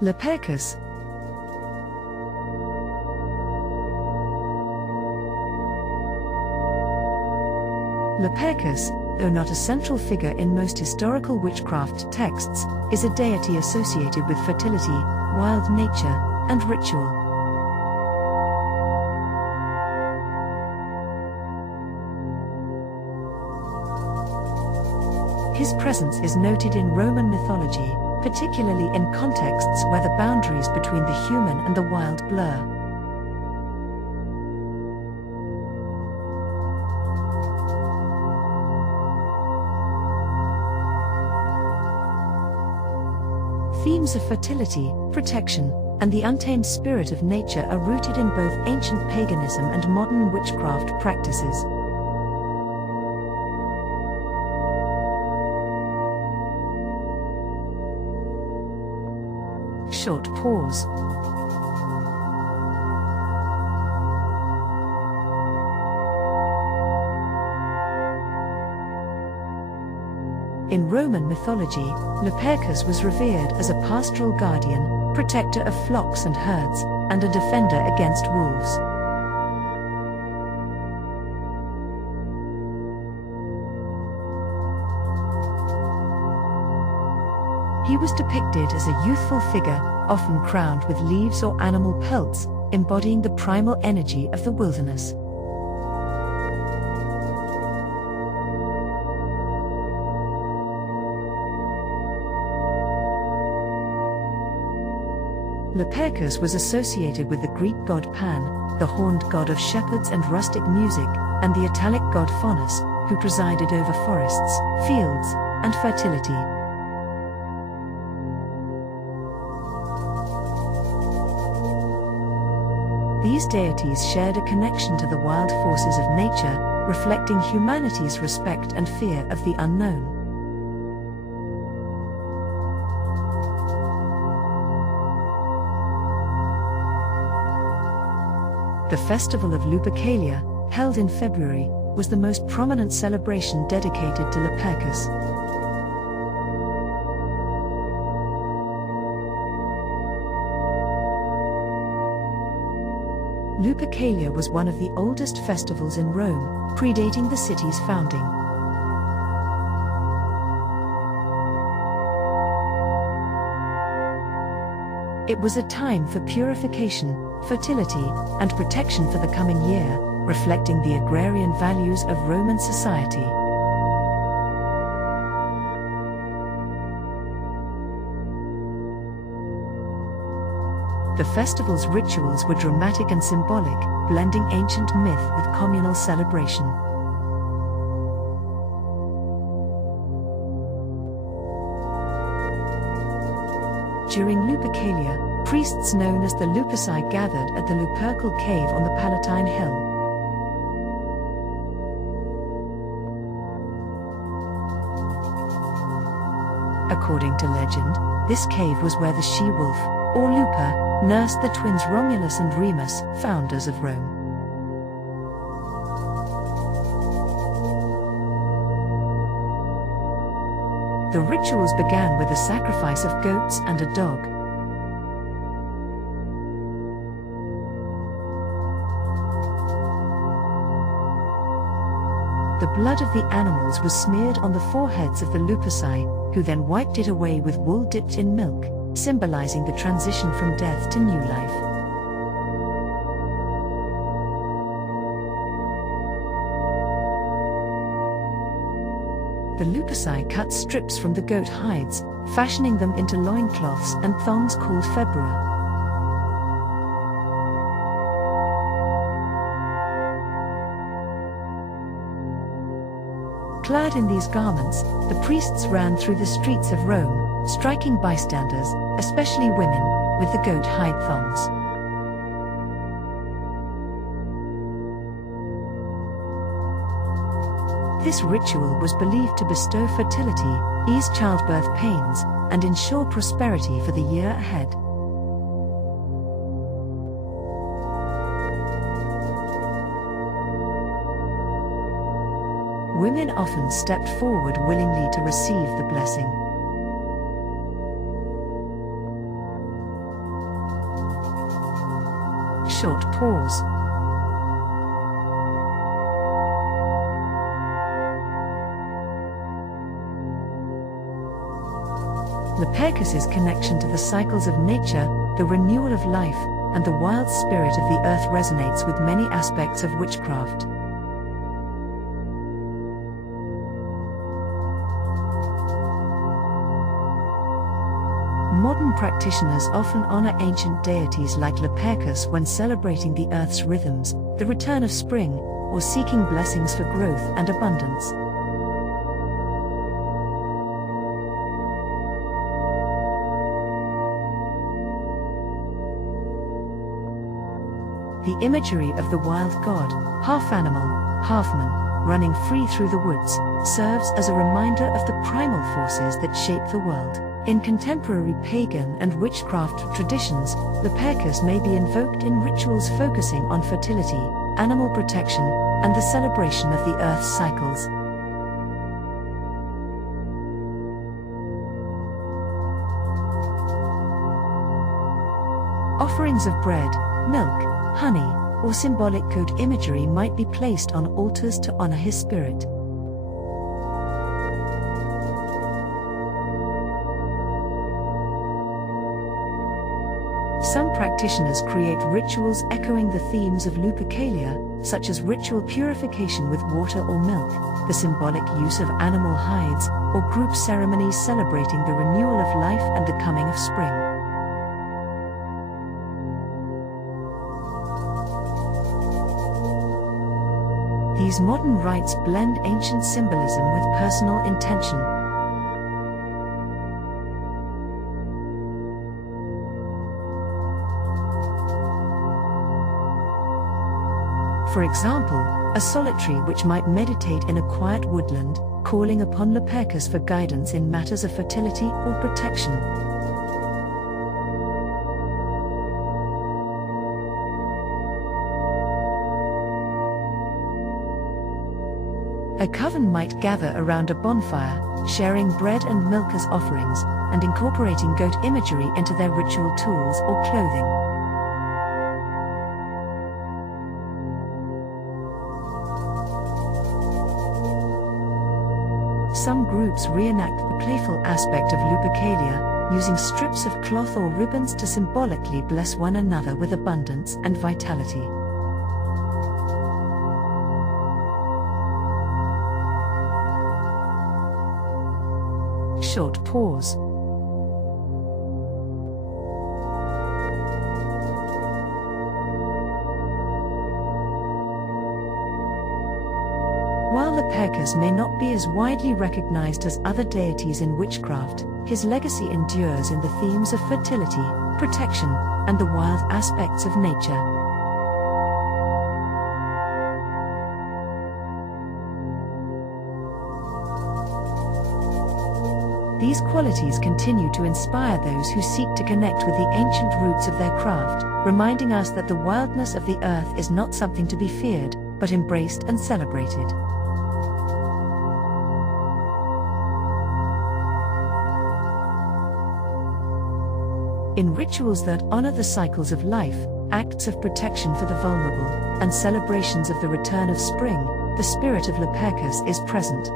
Lupercus. Lupercus, though not a central figure in most historical witchcraft texts, is a deity associated with fertility, wild nature, and ritual. His presence is noted in Roman mythology, particularly in contexts where the boundaries between the human and the wild blur. Themes of fertility, protection, and the untamed spirit of nature are rooted in both ancient paganism and modern witchcraft practices. Short pause. In Roman mythology, Lupercus was revered as a pastoral guardian, protector of flocks and herds, and a defender against wolves. He was depicted as a youthful figure, often crowned with leaves or animal pelts, embodying the primal energy of the wilderness. Lupercus was associated with the Greek god Pan, the horned god of shepherds and rustic music, and the Italic god Faunus, who presided over forests, fields, and fertility. These deities shared a connection to the wild forces of nature, reflecting humanity's respect and fear of the unknown. The festival of Lupercalia, held in February, was the most prominent celebration dedicated to Lupercus. Lupercalia was one of the oldest festivals in Rome, predating the city's founding. It was a time for purification, fertility, and protection for the coming year, reflecting the agrarian values of Roman society. The festival's rituals were dramatic and symbolic, blending ancient myth with communal celebration. During Lupercalia, priests known as the Luperci gathered at the Lupercal cave on the Palatine Hill. According to legend, this cave was where the she-wolf, or Luper, nursed the twins Romulus and Remus, founders of Rome. The rituals began with the sacrifice of goats and a dog. The blood of the animals was smeared on the foreheads of the Luperci, who then wiped it away with wool dipped in milk, symbolizing the transition from death to new life. The Luperci cut strips from the goat hides, fashioning them into loincloths and thongs called febra. Clad in these garments, the priests ran through the streets of Rome, striking bystanders, especially women, with the goat hide thongs. This ritual was believed to bestow fertility, ease childbirth pains, and ensure prosperity for the year ahead. Women often stepped forward willingly to receive the blessing. Short pause. Lupercus's connection to the cycles of nature, the renewal of life, and the wild spirit of the earth resonates with many aspects of witchcraft. Modern practitioners often honor ancient deities like Lupercus when celebrating the earth's rhythms, the return of spring, or seeking blessings for growth and abundance. The imagery of the wild god, half animal, half man, running free through the woods, serves as a reminder of the primal forces that shape the world. In contemporary pagan and witchcraft traditions, Lupercus may be invoked in rituals focusing on fertility, animal protection, and the celebration of the earth's cycles. Offerings of bread, milk, honey, or symbolic goat imagery might be placed on altars to honor his spirit. Some practitioners create rituals echoing the themes of Lupercalia, such as ritual purification with water or milk, the symbolic use of animal hides, or group ceremonies celebrating the renewal of life and the coming of spring. These modern rites blend ancient symbolism with personal intention. For example, a solitary witch might meditate in a quiet woodland, calling upon Lupercus for guidance in matters of fertility or protection. A coven might gather around a bonfire, sharing bread and milk as offerings, and incorporating goat imagery into their ritual tools or clothing. Some groups reenact the playful aspect of Lupercalia, using strips of cloth or ribbons to symbolically bless one another with abundance and vitality. Short pause. While Lupercus may not be as widely recognized as other deities in witchcraft, his legacy endures in the themes of fertility, protection, and the wild aspects of nature. These qualities continue to inspire those who seek to connect with the ancient roots of their craft, reminding us that the wildness of the earth is not something to be feared, but embraced and celebrated. In rituals that honor the cycles of life, acts of protection for the vulnerable, and celebrations of the return of spring, the spirit of Lupercus is present.